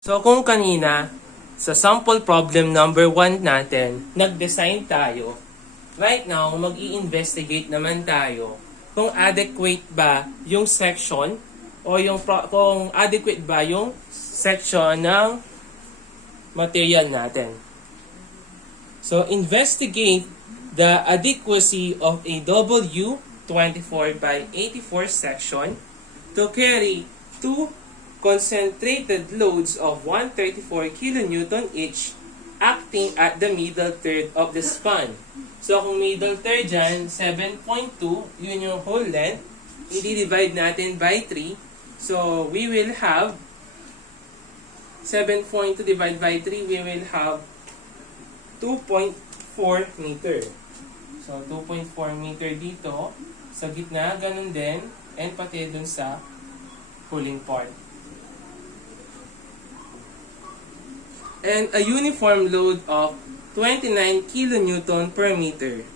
So kung kanina, sa sample problem number 1 natin, nag-design tayo. Right now, mag-i-investigate naman tayo kung adequate ba yung section o kung adequate ba yung section ng material natin. So investigate the adequacy of a W24 by 84 section to carry two concentrated loads of 134 kN each acting at the middle third of the span. So kung middle third dyan, 7.2, yun yung whole length. I-divide natin by 3. So we will have 7.2 divided by 3, we will have 2.4 meter. So 2.4 meter dito, sa gitna, ganun din, and pati dun sa huling part. And a uniform load of 29 kN per meter.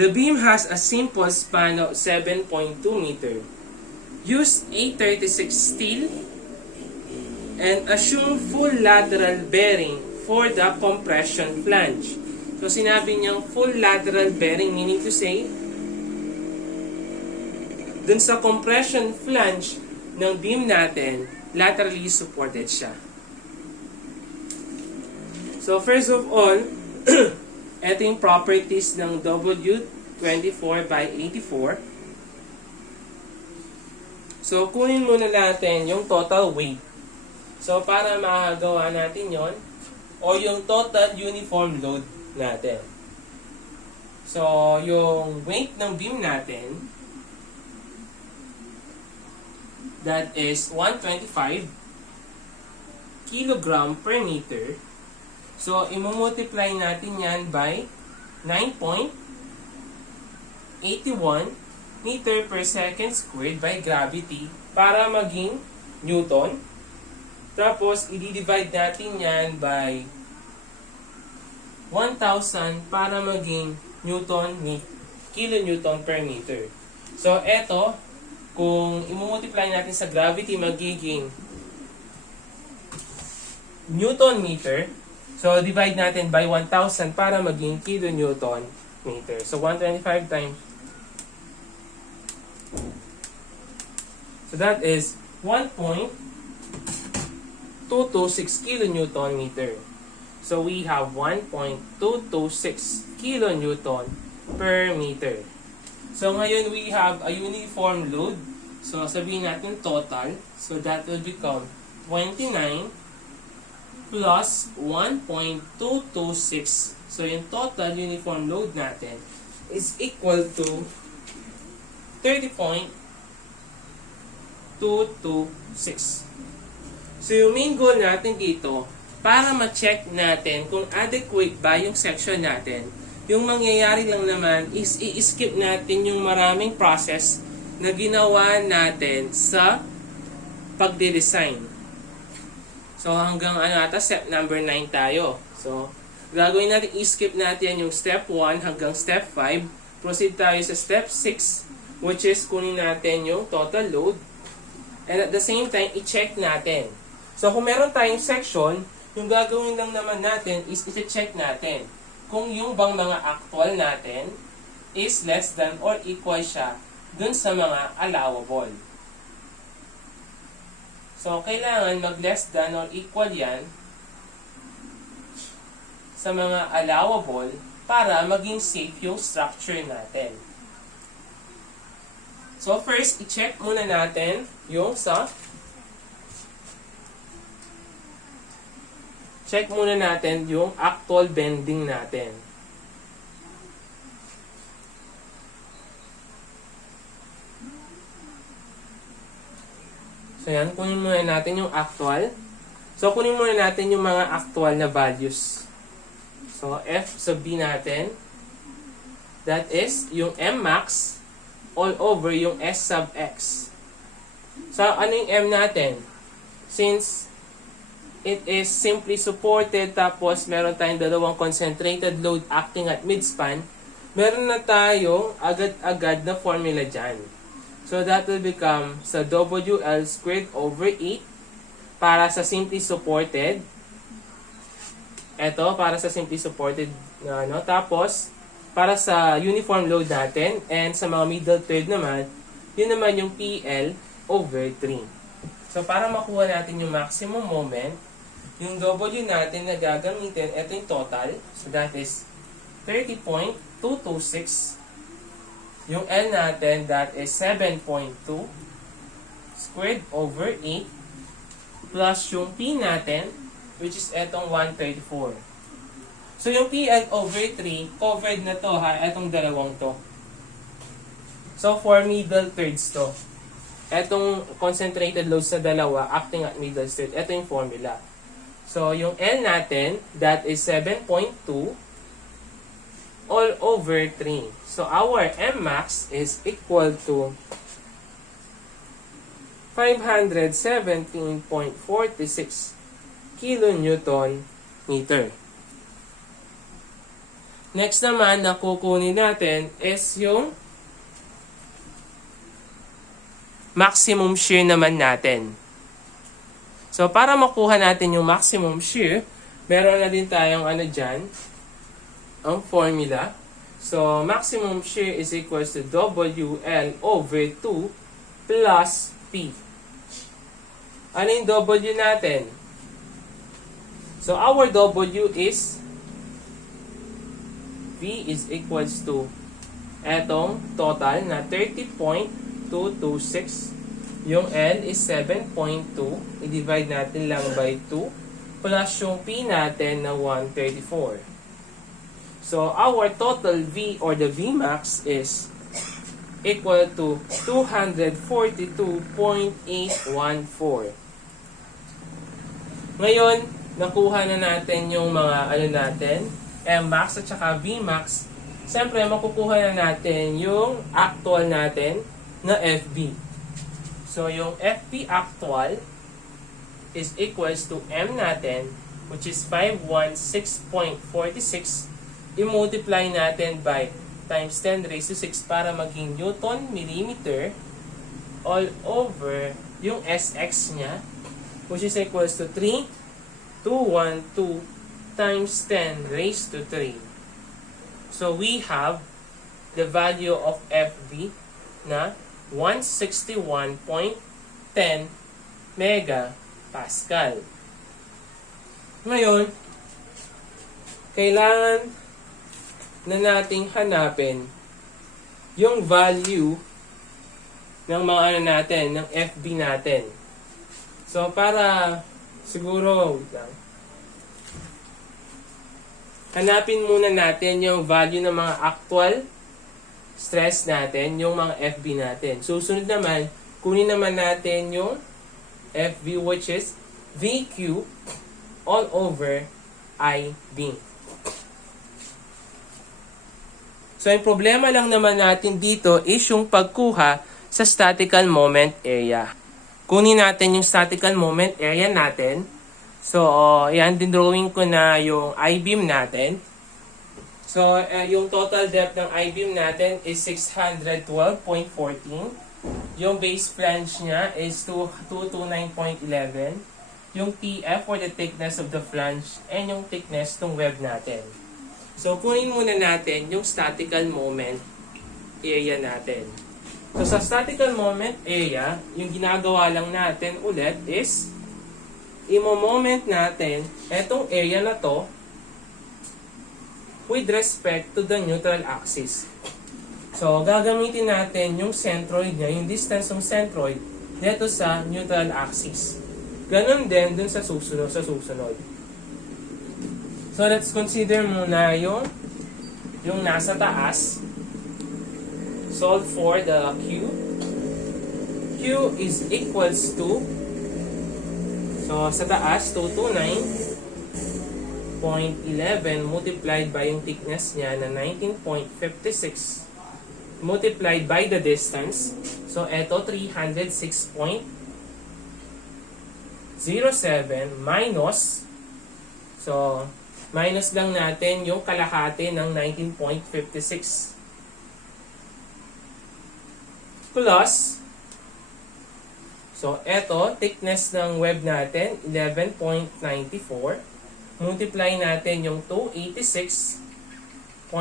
The beam has a simple span of 7.2 meter. Use 836 steel and assume full lateral bearing for the compression flange. So sinabi niyang full lateral bearing, meaning to say, dun sa compression flange ng beam natin, laterally supported siya. So first of all, ito yung properties ng W24 by 84. So kunin muna natin yung total weight. So para makagawa natin yon, o yung total uniform load natin. So yung weight ng beam natin, that is 125 kilogram per meter. So, i-multiply natin yan by 9.81 meter per second squared by gravity para maging Newton. Tapos, i-divide natin yan by 1,000 para maging kilonewton per meter. So, eto, kung i-multiply natin sa gravity, magiging Newton meter. So, divide natin by 1,000 para maging kilonewton meter. So, 125 times. So, that is 1.226 kilonewton meter. So, we have 1.226 kilonewton per meter. So, ngayon we have a uniform load. So, sabihin natin total. So, that will become 29 plus 1.226. So, yung total uniform load natin is equal to 30.226. So, yung main goal natin dito, para ma-check natin kung adequate ba yung section natin, yung mangyayari lang naman is i-skip natin yung maraming process na ginawa natin sa pagde-design. So, hanggang step number 9 tayo. So, gagawin natin, i-skip natin yung step 1 hanggang step 5. Proceed tayo sa step 6, which is kunin natin yung total load. And at the same time, i-check natin. So, kung meron tayong section, yung gagawin lang naman natin is i-check natin kung yung bang mga actual natin is less than or equal siya dun sa mga allowable. So, kailangan mag-less than or equal yan sa mga allowable para maging safe yung structure natin. So, first, i-check muna natin yung check muna natin yung actual bending natin. So, yan. Kunin muna natin yung actual. So, kunin muna natin yung mga actual na values. So, F sub B natin, that is yung M max all over yung S sub X. So, ano yung M natin? Since it is simply supported, tapos meron tayong dalawang concentrated load acting at midspan, meron na tayo agad-agad na formula dyan. So that will become sa WL squared over 8 para sa simply supported. Ito, para sa simply supported. Tapos, para sa uniform load natin, and sa mga middle third naman, yun naman yung PL over 3. So, para makuha natin yung maximum moment, yung W natin na gagamitin, ito yung total. So, that is 30.226. Yung L natin, that is 7.2 squared over 8 plus yung P natin, which is etong 134. So, yung PL over 3, covered na to ha, etong dalawang to. So, for middle thirds to. Etong concentrated load sa dalawa, acting at middle third, ito yung formula. So, yung L natin, that is 7.2 all over 3. So, our M max is equal to 517.46 kilonewton meter. Next naman na kukunin natin is yung maximum shear naman natin. So, para makuha natin yung maximum shear, meron na din tayong dyan, ang formula. So, maximum shear is equals to WL over 2 plus P. Ano yung W natin? So, our W is V is equals to etong total na 30.226. Yung L is 7.2. I-divide natin lang by 2. Plus yung P natin na 134. So, our total V or the V max is equal to 242.814. Ngayon, nakuha na natin yung mga natin, M max at saka V max. Siyempre, makukuha na natin yung actual natin na FB. So, yung FP actual is equals to M natin, which is 516.46. I-multiply natin by times 10 raised to 6 para maging Newton millimeter all over yung SX niya, which is equals to 3,212 times 10 raised to 3. So, we have the value of FB na 161.10 megapascal. Ngayon, kailangan na nating hanapin yung value ng mga natin, ng FB natin. So, para siguro, hanapin muna natin yung value ng mga actual stress natin, yung mga FB natin. Susunod naman, kunin naman natin yung FV, which is VQ all over IB. So, yung problema lang naman natin dito is yung pagkuha sa statical moment area. Kunin natin yung statical moment area natin. So, yan, dinrawing ko na yung I-beam natin. So, yung total depth ng I-beam natin is 612.14. Yung base flange niya is 229.11. Yung TF or the thickness of the flange and yung thickness ng web natin. So, kunin muna natin yung statical moment area natin. So, sa statical moment area, yung ginagawa lang natin ulit is imo-moment natin etong area na to with respect to the neutral axis. So, gagamitin natin yung centroid niya, yung distance ng centroid dito sa neutral axis. Ganon din dun sa susunod. So, let's consider muna yung nasa taas. Solve for the Q. Q is equals to, so sa taas, 229.11 multiplied by yung thickness niya na 19.56 multiplied by the distance. So, eto 306.07 minus, so, minus lang natin yung kalahati ng 19.56 plus, So, eto, thickness ng web natin, 11.94. Multiply natin yung 286.51.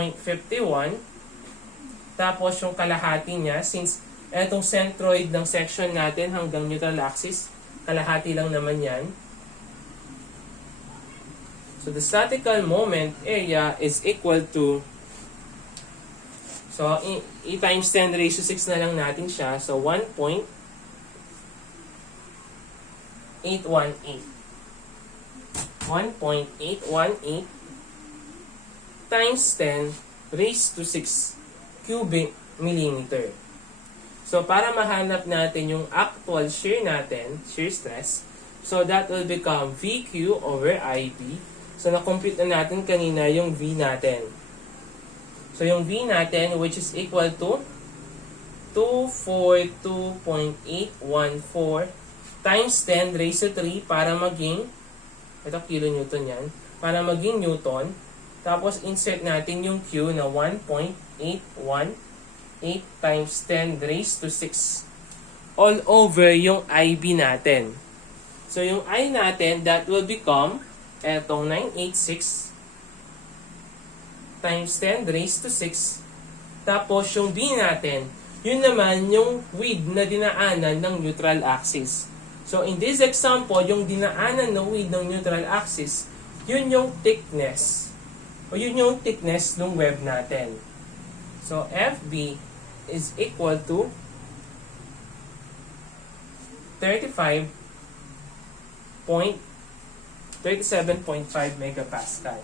Tapos, yung kalahati niya, since etong centroid ng section natin hanggang neutral axis, kalahati lang naman yan. So, the statical moment area is equal to, so, i times 10 raised to 6 na lang natin siya. So, 1.818 times 10 raised to 6 cubic millimeter. So, para mahanap natin yung actual shear natin, shear stress, so that will become VQ over IB. So, na-compute na natin kanina yung V natin. So, yung V natin, which is equal to 242.814 times 10 raised to 3 para maging, ito kilonewton yan, para maging newton. Tapos, insert natin yung Q na 1.818 times 10 raised to 6 all over yung IB natin. So, yung I natin, that will become etong 986 times 10 raised to 6. Tapos, yung B natin, yun naman yung width na dinaanan ng neutral axis. So, in this example, yung dinaanan na width ng neutral axis, yun yung thickness. O yun yung thickness ng web natin. So, FB is equal to 37.5 megapascal.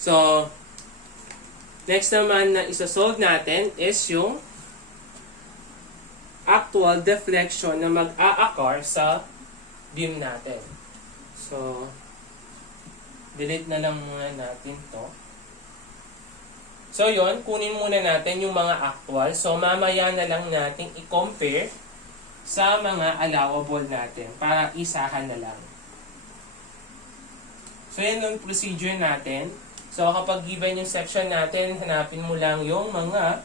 So, next naman na isa-solve natin is yung actual deflection na mag-a-occur sa beam natin. So, delete na lang muna natin to. So, yon, kunin muna natin yung mga actual. So, mamaya na lang natin i-compare sa mga allowable natin para isahan na lang. So, yan yung procedure natin. So, kapag given yung section natin, hanapin mo lang yung mga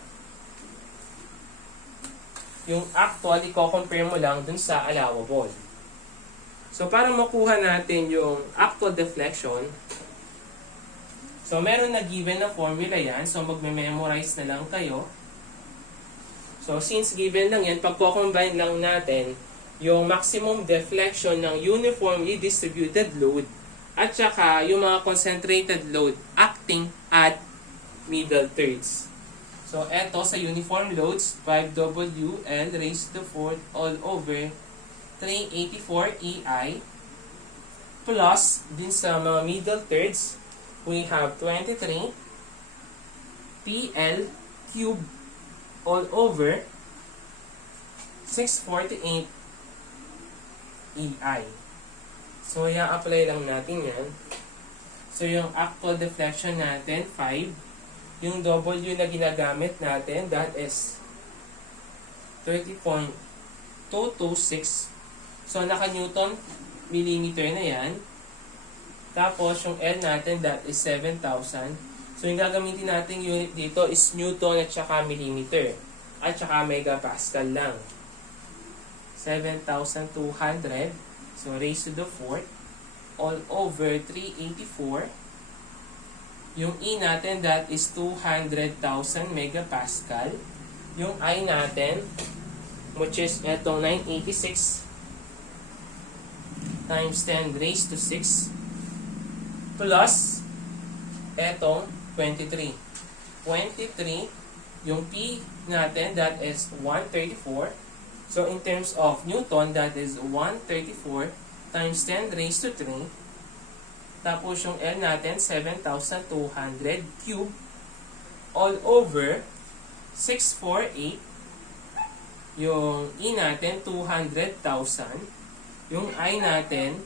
yung actual, i-compare mo lang dun sa allowable. So, para makuha natin yung actual deflection, so, meron na given na formula yan. So, magme-memorize na lang kayo. So, since given lang yan, pagko-combine lang natin yung maximum deflection ng uniformly distributed load at saka yung mga concentrated load acting at middle thirds. So, eto sa uniform loads, 5WL raised to 4 all over 384 EI plus din sa mga middle thirds, we have 23 PL cube all over 648 EI. So, i-apply lang natin yan. So, yung actual deflection natin, 5. Yung W na ginagamit natin, that is 30.226. So, naka-Newton millimeter na yan. Tapos, yung L natin, that is 7,000. So, yung gagamitin natin unit dito is Newton at saka millimeter. At saka megapascal lang. 7,200. So, raised to the 4th. All over 384. Yung E natin, that is 200,000 megapascal. Yung I natin, which is etong 986 times 10 raised to 6 plus etong 23. 23, yung P natin, that is 134. So, in terms of Newton, that is 134 times 10 raised to 3. Tapos, yung L natin, 7,200 cube all over 648. Yung E natin, 200,000. Yung I natin,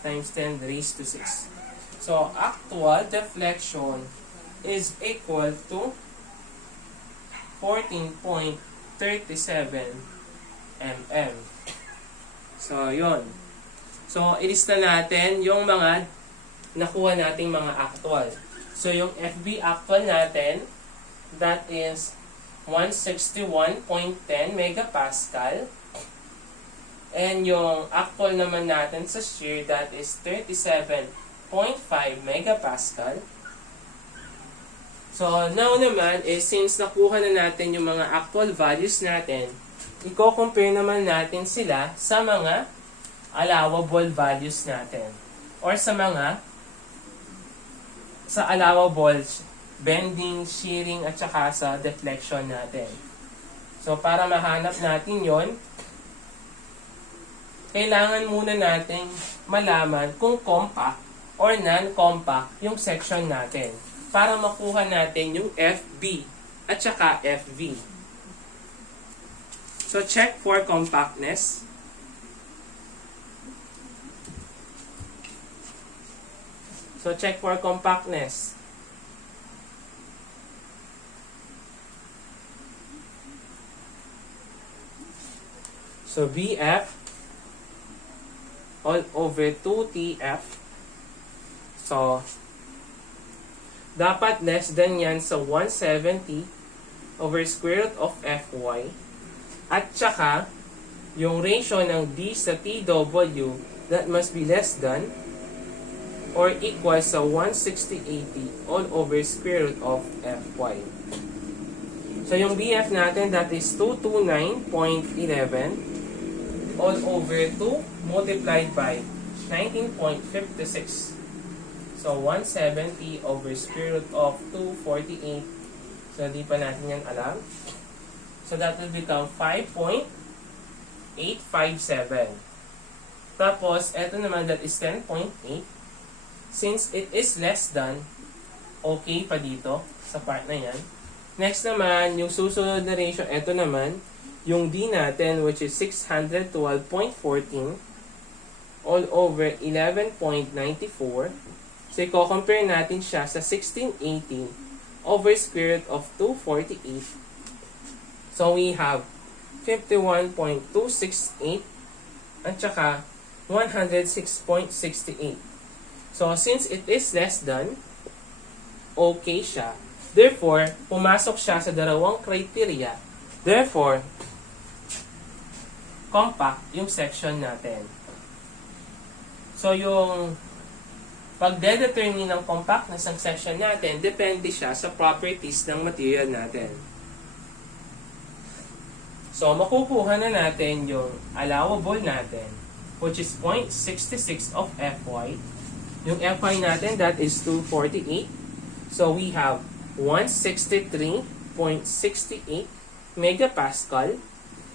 times 10 raised to 6. So, actual deflection is equal to 14.37 mm. So, yun. So, ilista natin yung mga nakuha nating mga actual. So, yung FB actual natin, that is 161.10 megapascal. And yung actual naman natin sa shear, that is 37.5 megapascal. So, now naman, since nakuha na natin yung mga actual values natin, i-compare naman natin sila sa mga allowable values natin. Or sa allowable bending, shearing, at saka sa deflection natin. So, para mahanap natin yon, kailangan muna natin malaman kung compact or non-compact yung section natin para makuha natin yung FB at saka FV. So, check for compactness. So, check for compactness. So, BF all over 2TF. So, dapat less than yan sa 170 over square root of Fy. At saka, yung ratio ng D sa TW, that must be less than or equal sa 160/80 all over square root of Fy. So, yung BF natin, that is 229.11 all over 2 multiplied by 19.56. So, 170 over square root of 248. So, di pa natin yan alam. So, that will become 5.857. Tapos, eto naman, that is 10.8. Since it is less than, okay pa dito sa part na yan. Next naman, yung susunod na ratio, eto naman, yung D natin, which is 612.14 all over 11.94. So, i-compare natin siya sa 1618 over square root of 248. So, we have 51.268 at saka 106.68. So, since it is less than, okay siya. Therefore, pumasok siya sa dalawang criteria. Therefore, compact yung section natin. So, yung pagde-determine ng compactness ng section natin, depende siya sa properties ng material natin. So, makukuha na natin yung allowable natin, which is 0.66 of Fy. Yung Fy natin, that is 248. So, we have 163.68 megapascal.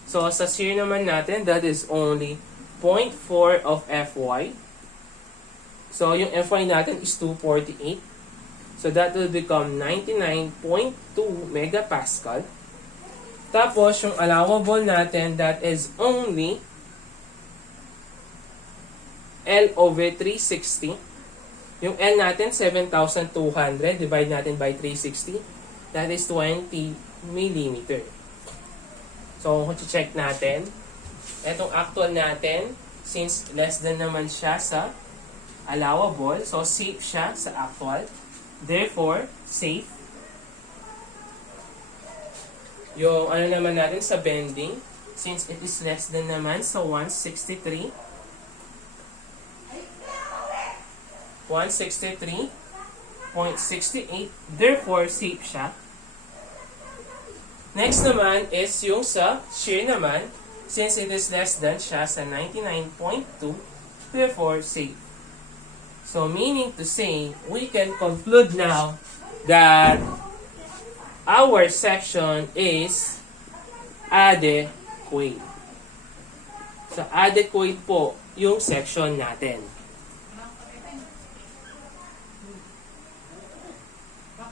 So, sa shear naman natin, that is only 0.4 of Fy. So, yung Fy natin is 248. So, that will become 99.2 megapascal. Tapos, yung allowable natin, that is only L over 360. Yung L natin, 7,200. Divide natin by 360. That is 20 millimeter. So, kung check natin, etong actual natin, since less than naman siya sa allowable, so safe siya sa actual. Therefore, safe. Yung ano naman natin sa bending, since it is less than naman sa 163. 163.68. Therefore, safe siya. Next naman is yung sa shear naman, since it is less than siya sa 99.2, therefore safe. So, meaning to say, we can conclude now that our section is adequate. So, adequate po yung section natin.